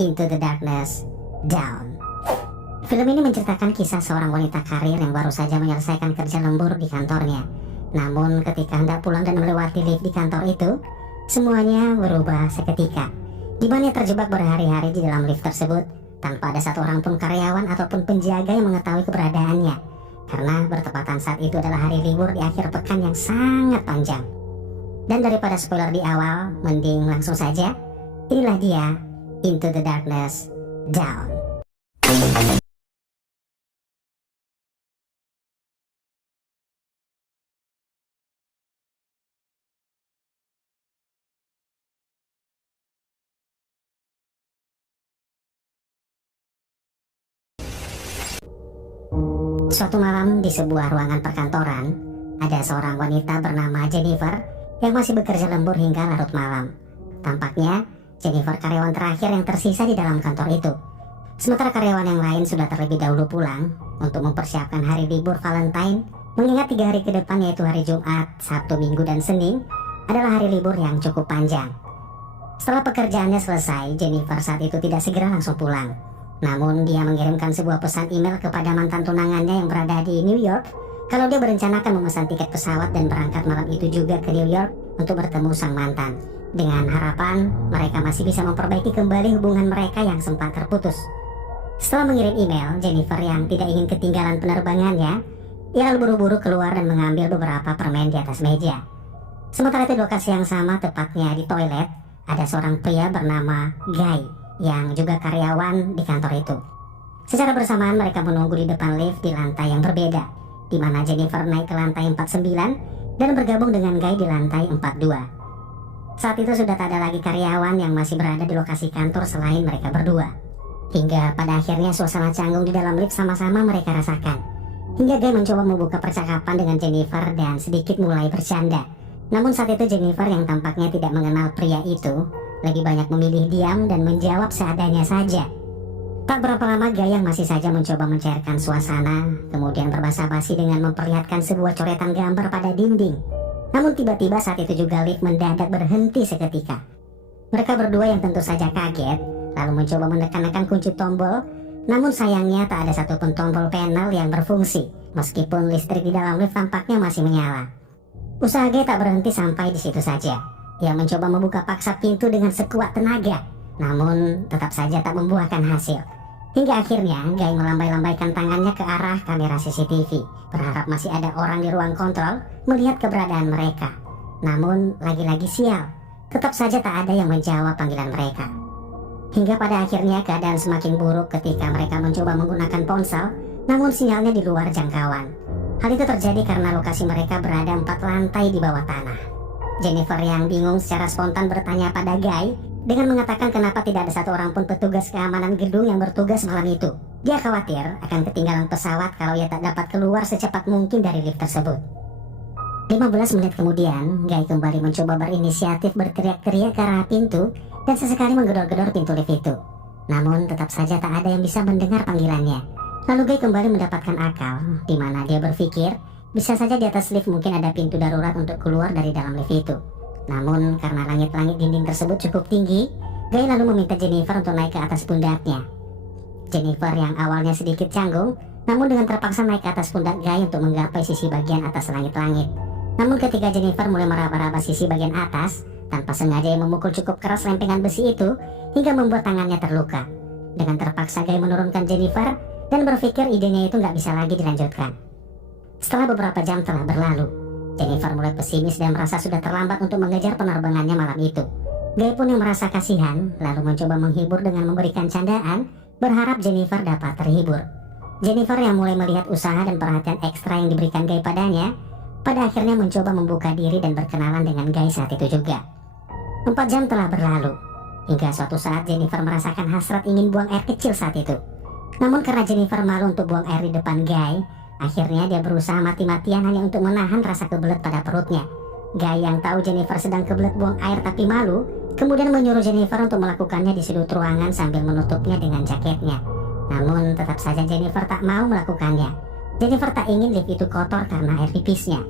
Into the Darkness, Down. Film ini menceritakan kisah seorang wanita karir yang baru saja menyelesaikan kerja lembur di kantornya. Namun ketika hendak pulang dan melewati lift di kantor itu, semuanya berubah seketika. Di mana ia terjebak berhari-hari di dalam lift tersebut tanpa ada satu orang pun karyawan ataupun penjaga yang mengetahui keberadaannya. Karena bertepatan saat itu adalah hari libur di akhir pekan yang sangat panjang. Dan daripada spoiler di awal, mending langsung saja. Inilah dia, Into the Darkness, Down. Suatu malam di sebuah ruangan perkantoran, ada seorang wanita bernama Jennifer yang masih bekerja lembur hingga larut malam. Tampaknya Jennifer karyawan terakhir yang tersisa di dalam kantor itu. Sementara karyawan yang lain sudah terlebih dahulu pulang untuk mempersiapkan hari libur Valentine, mengingat 3 hari ke depan yaitu hari Jumat, Sabtu, Minggu, dan Senin adalah hari libur yang cukup panjang. Setelah pekerjaannya selesai, Jennifer saat itu tidak segera langsung pulang. Namun dia mengirimkan sebuah pesan email kepada mantan tunangannya yang berada di New York kalau dia berencana akan memesan tiket pesawat dan berangkat malam itu juga ke New York untuk bertemu sang mantan, dengan harapan mereka masih bisa memperbaiki kembali hubungan mereka yang sempat terputus. Setelah mengirim email, Jennifer yang tidak ingin ketinggalan penerbangannya, ia lalu buru-buru keluar dan mengambil beberapa permen di atas meja. Sementara itu di lokasi yang sama, tepatnya di toilet, ada seorang pria bernama Guy yang juga karyawan di kantor itu. Secara bersamaan mereka menunggu di depan lift di lantai yang berbeda, di mana Jennifer naik ke lantai 49 dan bergabung dengan Guy di lantai 42. Saat itu sudah tak ada lagi karyawan yang masih berada di lokasi kantor selain mereka berdua. Hingga pada akhirnya suasana canggung di dalam lift sama-sama mereka rasakan. Hingga Guy mencoba membuka percakapan dengan Jennifer dan sedikit mulai bercanda. Namun saat itu Jennifer yang tampaknya tidak mengenal pria itu lebih banyak memilih diam dan menjawab seadanya saja. Tak berapa lama Guy yang masih saja mencoba mencairkan suasana kemudian berbasa-basi dengan memperlihatkan sebuah coretan gambar pada dinding. Namun tiba-tiba saat itu juga lift mendadak berhenti seketika. Mereka berdua yang tentu saja kaget lalu mencoba menekan kunci tombol. Namun sayangnya tak ada satupun tombol panel yang berfungsi meskipun listrik di dalam lift tampaknya masih menyala. Usaha Guy tak berhenti sampai di situ saja. Ia mencoba membuka paksa pintu dengan sekuat tenaga, namun tetap saja tak membuahkan hasil. Hingga akhirnya Guy melambai-lambaikan tangannya ke arah kamera CCTV, berharap masih ada orang di ruang kontrol melihat keberadaan mereka. Namun lagi-lagi sial, tetap saja tak ada yang menjawab panggilan mereka. Hingga pada akhirnya keadaan semakin buruk ketika mereka mencoba menggunakan ponsel, namun sinyalnya di luar jangkauan. Hal itu terjadi karena lokasi mereka berada 4 lantai di bawah tanah. Jennifer yang bingung secara spontan bertanya pada Guy dengan mengatakan kenapa tidak ada satu orang pun petugas keamanan gedung yang bertugas malam itu. Dia khawatir akan ketinggalan pesawat kalau ia tak dapat keluar secepat mungkin dari lift tersebut. 15 menit kemudian, Guy kembali mencoba berinisiatif berteriak-teriak ke arah pintu dan sesekali menggedor-gedor pintu lift itu. Namun tetap saja tak ada yang bisa mendengar panggilannya. Lalu Guy kembali mendapatkan akal, di mana dia berpikir bisa saja di atas lift mungkin ada pintu darurat untuk keluar dari dalam lift itu. Namun karena langit-langit dinding tersebut cukup tinggi, Guy lalu meminta Jennifer untuk naik ke atas pundaknya. Jennifer yang awalnya sedikit canggung, namun dengan terpaksa naik ke atas pundak Guy untuk menggapai sisi bagian atas langit-langit. Namun ketika Jennifer mulai meraba-raba sisi bagian atas, tanpa sengaja ia memukul cukup keras lempengan besi itu hingga membuat tangannya terluka. Dengan terpaksa Guy menurunkan Jennifer dan berpikir idenya itu nggak bisa lagi dilanjutkan. Setelah beberapa jam telah berlalu, Jennifer mulai pesimis dan merasa sudah terlambat untuk mengejar penerbangannya malam itu. Guy pun yang merasa kasihan, lalu mencoba menghibur dengan memberikan candaan, berharap Jennifer dapat terhibur. Jennifer yang mulai melihat usaha dan perhatian ekstra yang diberikan Guy padanya, pada akhirnya mencoba membuka diri dan berkenalan dengan Guy saat itu juga. 4 jam telah berlalu, hingga suatu saat Jennifer merasakan hasrat ingin buang air kecil saat itu. Namun karena Jennifer malu untuk buang air di depan Guy, akhirnya dia berusaha mati-matian hanya untuk menahan rasa kebelet pada perutnya. Guy yang tahu Jennifer sedang kebelet buang air tapi malu, kemudian menyuruh Jennifer untuk melakukannya di sudut ruangan sambil menutupnya dengan jaketnya. Namun tetap saja Jennifer tak mau melakukannya. Jennifer tak ingin lift itu kotor karena air pipisnya.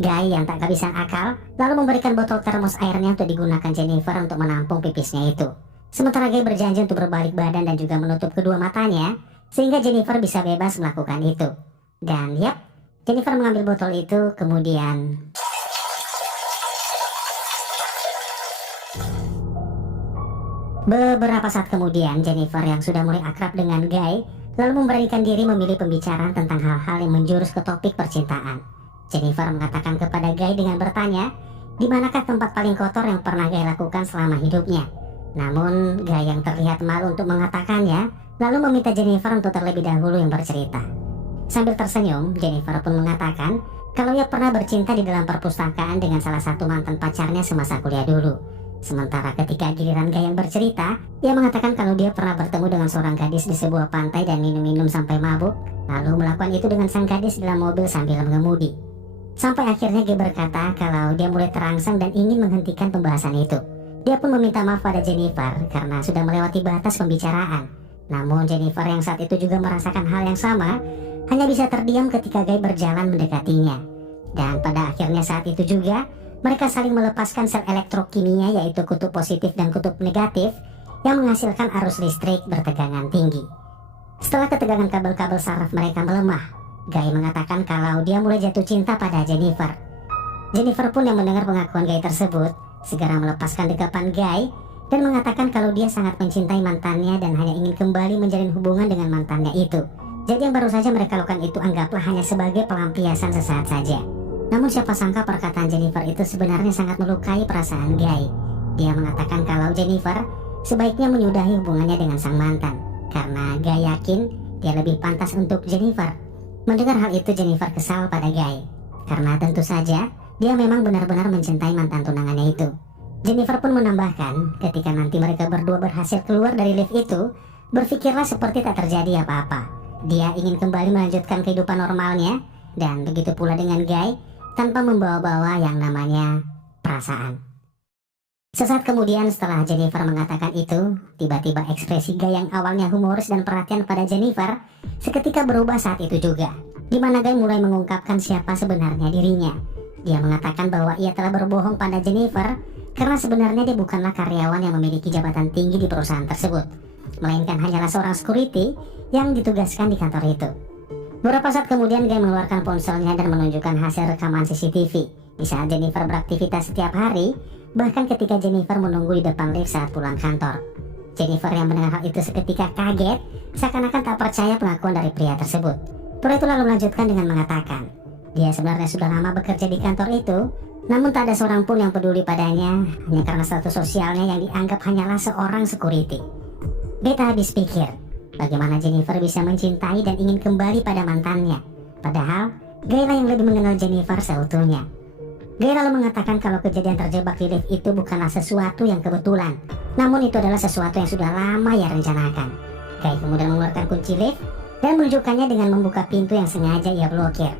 Guy yang tak kehabisan akal lalu memberikan botol termos airnya untuk digunakan Jennifer untuk menampung pipisnya itu. Sementara Guy berjanji untuk berbalik badan dan juga menutup kedua matanya, sehingga Jennifer bisa bebas melakukan itu. Dan yap, Jennifer mengambil botol itu, kemudian beberapa saat kemudian Jennifer yang sudah mulai akrab dengan Guy lalu memberanikan diri memilih pembicaraan tentang hal-hal yang menjurus ke topik percintaan. Jennifer mengatakan kepada Guy dengan bertanya, di manakah tempat paling kotor yang pernah Guy lakukan selama hidupnya. Namun Guy yang terlihat malu untuk mengatakannya, lalu meminta Jennifer untuk terlebih dahulu yang bercerita. Sambil tersenyum, Jennifer pun mengatakan kalau ia pernah bercinta di dalam perpustakaan dengan salah satu mantan pacarnya semasa kuliah dulu. Sementara ketika giliran Guy yang bercerita, ia mengatakan kalau dia pernah bertemu dengan seorang gadis di sebuah pantai dan minum-minum sampai mabuk, lalu melakukan itu dengan sang gadis dalam mobil sambil mengemudi. Sampai akhirnya Guy berkata kalau dia mulai terangsang dan ingin menghentikan pembahasan itu. Dia pun meminta maaf pada Jennifer karena sudah melewati batas pembicaraan. Namun Jennifer yang saat itu juga merasakan hal yang sama, hanya bisa terdiam ketika Guy berjalan mendekatinya. Dan pada akhirnya saat itu juga, mereka saling melepaskan sel elektrokimia yaitu kutub positif dan kutub negatif yang menghasilkan arus listrik bertegangan tinggi. Setelah ketegangan kabel-kabel saraf mereka melemah, Guy mengatakan kalau dia mulai jatuh cinta pada Jennifer. Jennifer pun yang mendengar pengakuan Guy tersebut segera melepaskan dekapan Guy dan mengatakan kalau dia sangat mencintai mantannya dan hanya ingin kembali menjalin hubungan dengan mantannya itu. Jadi yang baru saja mereka lakukan itu anggaplah hanya sebagai pelampiasan sesaat saja. Namun siapa sangka perkataan Jennifer itu sebenarnya sangat melukai perasaan Guy. Dia mengatakan kalau Jennifer sebaiknya menyudahi hubungannya dengan sang mantan, karena Guy yakin dia lebih pantas untuk Jennifer. Mendengar hal itu Jennifer kesal pada Guy, karena tentu saja dia memang benar-benar mencintai mantan tunangannya itu. Jennifer pun menambahkan ketika nanti mereka berdua berhasil keluar dari lift itu, berpikirlah seperti tak terjadi apa-apa. Dia ingin kembali melanjutkan kehidupan normalnya, dan begitu pula dengan Guy, tanpa membawa-bawa yang namanya perasaan. Sesaat kemudian setelah Jennifer mengatakan itu, tiba-tiba ekspresi Guy yang awalnya humoris dan perhatian pada Jennifer seketika berubah saat itu juga, di mana Guy mulai mengungkapkan siapa sebenarnya dirinya. Dia mengatakan bahwa ia telah berbohong pada Jennifer karena sebenarnya dia bukanlah karyawan yang memiliki jabatan tinggi di perusahaan tersebut, melainkan hanyalah seorang security yang ditugaskan di kantor itu. Beberapa saat kemudian Guy mengeluarkan ponselnya dan menunjukkan hasil rekaman CCTV di saat Jennifer beraktivitas setiap hari, bahkan ketika Jennifer menunggu di depan lift saat pulang kantor. Jennifer yang mendengar hal itu seketika kaget, seakan-akan tak percaya pengakuan dari pria tersebut. Pria itu lalu melanjutkan dengan mengatakan, dia sebenarnya sudah lama bekerja di kantor itu, namun tak ada seorang pun yang peduli padanya, hanya karena status sosialnya yang dianggap hanyalah seorang security. Guy tak habis pikir, bagaimana Jennifer bisa mencintai dan ingin kembali pada mantannya. Padahal, Guy lah yang lebih mengenal Jennifer seutuhnya. Guy lalu mengatakan kalau kejadian terjebak di lift itu bukanlah sesuatu yang kebetulan, namun itu adalah sesuatu yang sudah lama ia rencanakan. Guy kemudian mengeluarkan kunci lift dan menunjukkannya dengan membuka pintu yang sengaja ia blokir.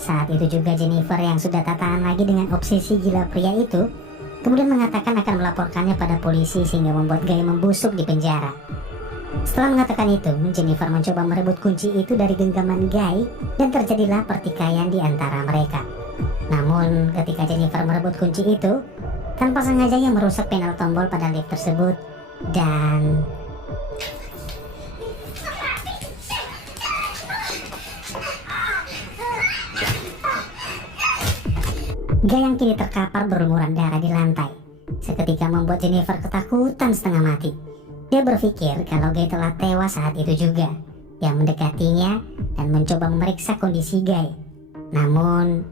Saat itu juga Jennifer yang sudah tak tahan lagi dengan obsesi gila pria itu, kemudian mengatakan akan melaporkannya pada polisi sehingga membuat Guy membusuk di penjara. Setelah mengatakan itu, Jennifer mencoba merebut kunci itu dari genggaman Guy dan terjadilah pertikaian di antara mereka. Namun ketika Jennifer merebut kunci itu, tanpa sengaja ia merusak panel tombol pada lift tersebut dan Guy yang kini terkapar berlumuran darah di lantai, seketika membuat Jennifer ketakutan setengah mati. Dia berpikir kalau Guy telah tewas saat itu juga. Dia mendekatinya dan mencoba memeriksa kondisi Guy. Namun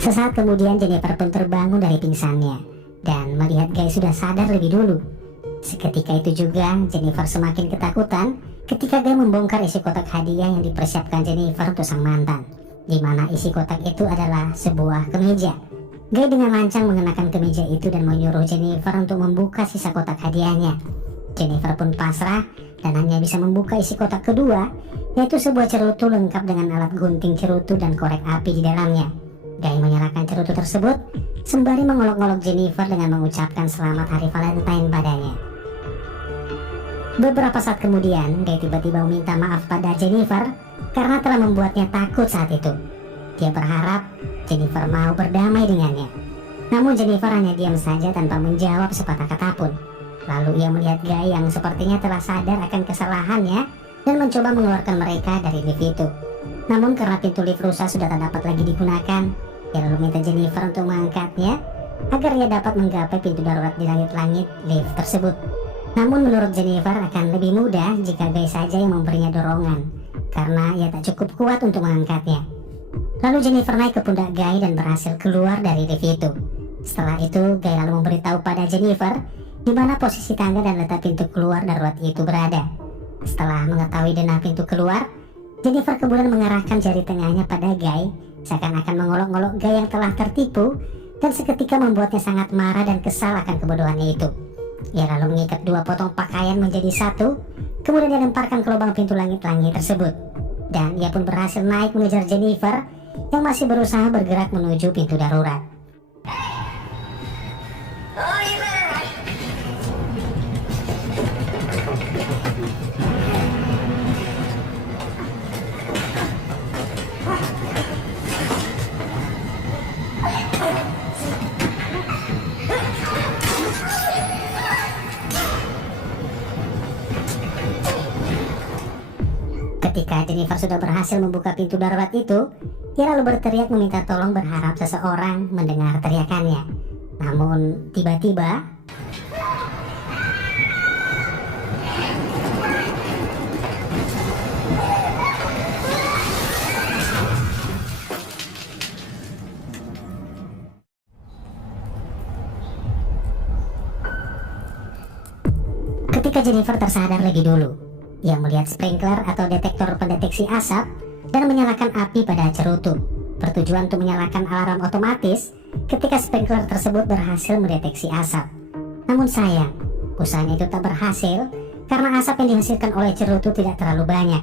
sesaat kemudian Jennifer pun terbangun dari pingsannya dan melihat Guy sudah sadar lebih dulu. Seketika itu juga Jennifer semakin ketakutan ketika Guy membongkar isi kotak hadiah yang dipersiapkan Jennifer untuk sang mantan, di mana isi kotak itu adalah sebuah kemeja. Guy dengan lancang mengenakan kemeja itu dan menyuruh Jennifer untuk membuka sisa kotak hadiahnya. Jennifer pun pasrah dan hanya bisa membuka isi kotak kedua, yaitu sebuah cerutu lengkap dengan alat gunting cerutu dan korek api di dalamnya. Guy menyerahkan cerutu tersebut sembari mengolok-olok Jennifer dengan mengucapkan selamat hari Valentine padanya. Beberapa saat kemudian, Guy tiba-tiba meminta maaf pada Jennifer karena telah membuatnya takut saat itu. Dia berharap Jennifer mau berdamai dengannya. Namun Jennifer hanya diam saja tanpa menjawab sepatah kata pun. Lalu ia melihat Guy yang sepertinya telah sadar akan kesalahannya dan mencoba mengeluarkan mereka dari lift itu. Namun karena pintu lift rusak sudah tak dapat lagi digunakan, ia lalu minta Jennifer untuk mengangkatnya agar ia dapat menggapai pintu darurat di langit-langit lift tersebut. Namun menurut Jennifer akan lebih mudah jika Guy saja yang memberinya dorongan, karena ia tak cukup kuat untuk mengangkatnya. Lalu Jennifer naik ke pundak Guy dan berhasil keluar dari lift itu. Setelah itu Guy lalu memberitahu pada Jennifer di mana posisi tangga dan letak pintu keluar darurat itu berada. Setelah mengetahui denah pintu keluar, Jennifer kemudian mengarahkan jari tengahnya pada Guy, seakan-akan mengolok-olok Guy yang telah tertipu, dan seketika membuatnya sangat marah dan kesal akan kebodohannya itu. Ia lalu mengikat dua potong pakaian menjadi satu, kemudian dia lemparkan ke lubang pintu langit-langit tersebut. Dan ia pun berhasil naik mengejar Jennifer yang masih berusaha bergerak menuju pintu darurat. Ketika Jennifer sudah berhasil membuka pintu darurat itu, ia lalu berteriak meminta tolong berharap seseorang mendengar teriakannya. Namun tiba-tiba ketika Jennifer tersadar lebih dulu, ia melihat sprinkler atau detektor pendeteksi asap dan menyalakan api pada cerutu, bertujuan untuk menyalakan alarm otomatis ketika sprinkler tersebut berhasil mendeteksi asap. Namun sayang, usahanya itu tak berhasil karena asap yang dihasilkan oleh cerutu tidak terlalu banyak.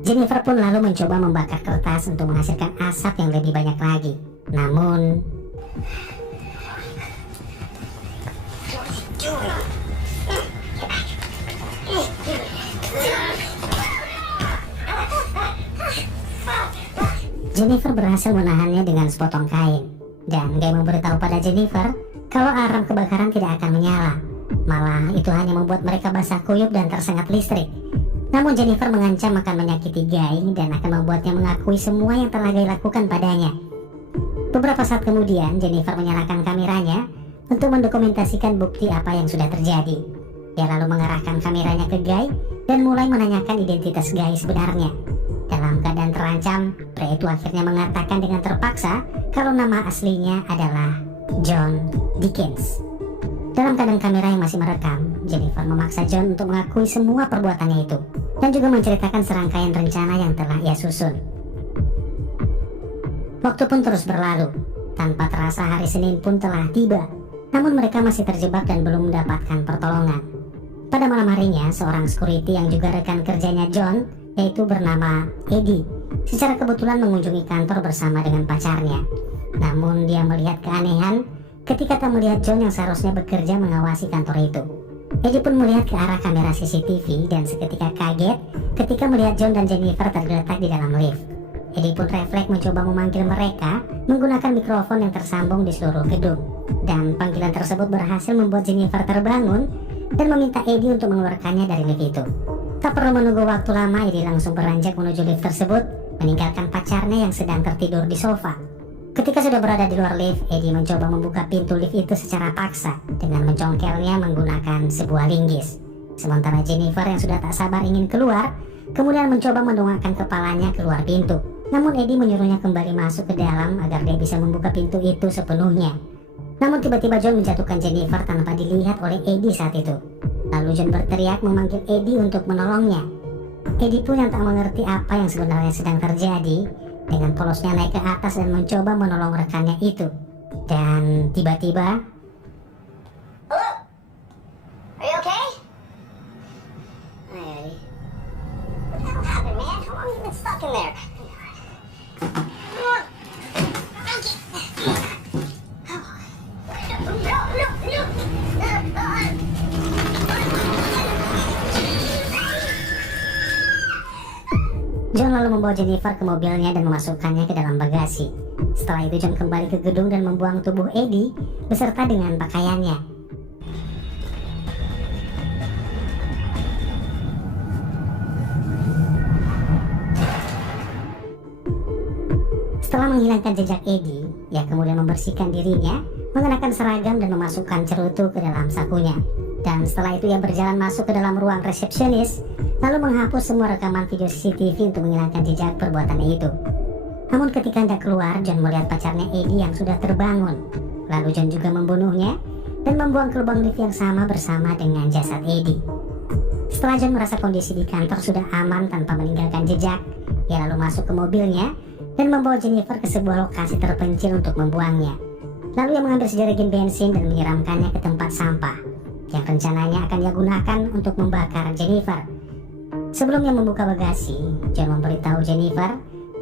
Jennifer pun lalu mencoba membakar kertas untuk menghasilkan asap yang lebih banyak lagi. Namun Jennifer berhasil menahannya dengan sepotong kain, dan Guy memberitahu pada Jennifer kalau alarm kebakaran tidak akan menyala. Malah itu hanya membuat mereka basah kuyup dan tersengat listrik. Namun Jennifer mengancam akan menyakiti Guy dan akan membuatnya mengakui semua yang telah Guy lakukan padanya. Beberapa saat kemudian Jennifer menyalakan kameranya untuk mendokumentasikan bukti apa yang sudah terjadi. Dia lalu mengarahkan kameranya ke Guy dan mulai menanyakan identitas Guy sebenarnya. Dalam keadaan terancam, pria itu akhirnya mengatakan dengan terpaksa kalau nama aslinya adalah John Dickens. Dalam keadaan kamera yang masih merekam, Jennifer memaksa John untuk mengakui semua perbuatannya itu dan juga menceritakan serangkaian rencana yang telah ia susun. Waktu pun terus berlalu, tanpa terasa hari Senin pun telah tiba, namun mereka masih terjebak dan belum mendapatkan pertolongan. Pada malam harinya, seorang security yang juga rekan kerjanya John, yaitu bernama Eddie, secara kebetulan mengunjungi kantor bersama dengan pacarnya. Namun dia melihat keanehan ketika tak melihat John yang seharusnya bekerja mengawasi kantor itu. Eddie pun melihat ke arah kamera CCTV dan seketika kaget ketika melihat John dan Jennifer tergeletak di dalam lift. Eddie pun refleks mencoba memanggil mereka menggunakan mikrofon yang tersambung di seluruh gedung. Dan panggilan tersebut berhasil membuat Jennifer terbangun dan meminta Eddie untuk mengeluarkannya dari lift itu. Tak perlu menunggu waktu lama, Eddie langsung beranjak menuju lift tersebut, meninggalkan pacarnya yang sedang tertidur di sofa. Ketika sudah berada di luar lift, Eddie mencoba membuka pintu lift itu secara paksa dengan mencongkelnya menggunakan sebuah linggis. Sementara Jennifer yang sudah tak sabar ingin keluar, kemudian mencoba mendongakkan kepalanya keluar pintu. Namun Eddie menyuruhnya kembali masuk ke dalam agar dia bisa membuka pintu itu sepenuhnya. Namun tiba-tiba John menjatuhkan Jennifer tanpa dilihat oleh Eddie saat itu. Lalu John berteriak memanggil Eddie untuk menolongnya. Eddie pun yang tak mengerti apa yang sebenarnya sedang terjadi, dengan polosnya naik ke atas dan mencoba menolong rekannya itu. Dan tiba-tiba, Hello? Are you okay? Hi, Eddie. What the hell happened, man? How long have you been stuck in there? John lalu membawa Jennifer ke mobilnya dan memasukkannya ke dalam bagasi. Setelah itu John kembali ke gedung dan membuang tubuh Eddie beserta dengan pakaiannya. Setelah menghilangkan jejak Eddie, ia kemudian membersihkan dirinya, mengenakan seragam dan memasukkan cerutu ke dalam sakunya. Dan setelah itu ia berjalan masuk ke dalam ruang resepsionis, lalu menghapus semua rekaman video CCTV untuk menghilangkan jejak perbuatannya itu. Namun ketika hendak keluar, John melihat pacarnya Eddie yang sudah terbangun. Lalu John juga membunuhnya dan membuang ke lubang lift yang sama bersama dengan jasad Eddie. Setelah John merasa kondisi di kantor sudah aman tanpa meninggalkan jejak, ia lalu masuk ke mobilnya dan membawa Jennifer ke sebuah lokasi terpencil untuk membuangnya. Lalu ia mengambil sejerigen bensin dan menyiramkannya ke tempat sampah yang rencananya akan dia gunakan untuk membakar Jennifer. Sebelumnya membuka bagasi, John memberitahu Jennifer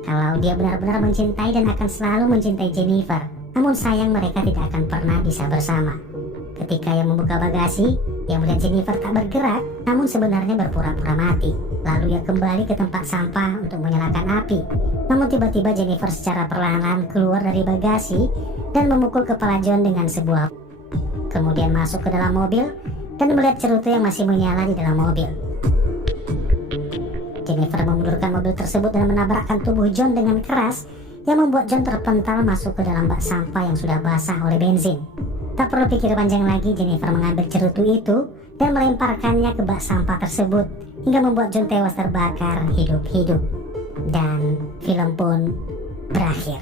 kalau dia benar-benar mencintai dan akan selalu mencintai Jennifer. Namun sayang mereka tidak akan pernah bisa bersama. Ketika ia membuka bagasi, ia melihat Jennifer tak bergerak, namun sebenarnya berpura-pura mati. Lalu ia kembali ke tempat sampah untuk menyalakan api. Namun tiba-tiba Jennifer secara perlahan keluar dari bagasi dan memukul kepala John dengan sebuah, kemudian masuk ke dalam mobil dan melihat cerutu yang masih menyala di dalam mobil. Jennifer memundurkan mobil tersebut dan menabrakkan tubuh John dengan keras yang membuat John terpental masuk ke dalam bak sampah yang sudah basah oleh bensin. Tak perlu pikir panjang lagi, Jennifer mengambil cerutu itu dan melemparkannya ke bak sampah tersebut hingga membuat John tewas terbakar hidup-hidup. Dan film pun berakhir.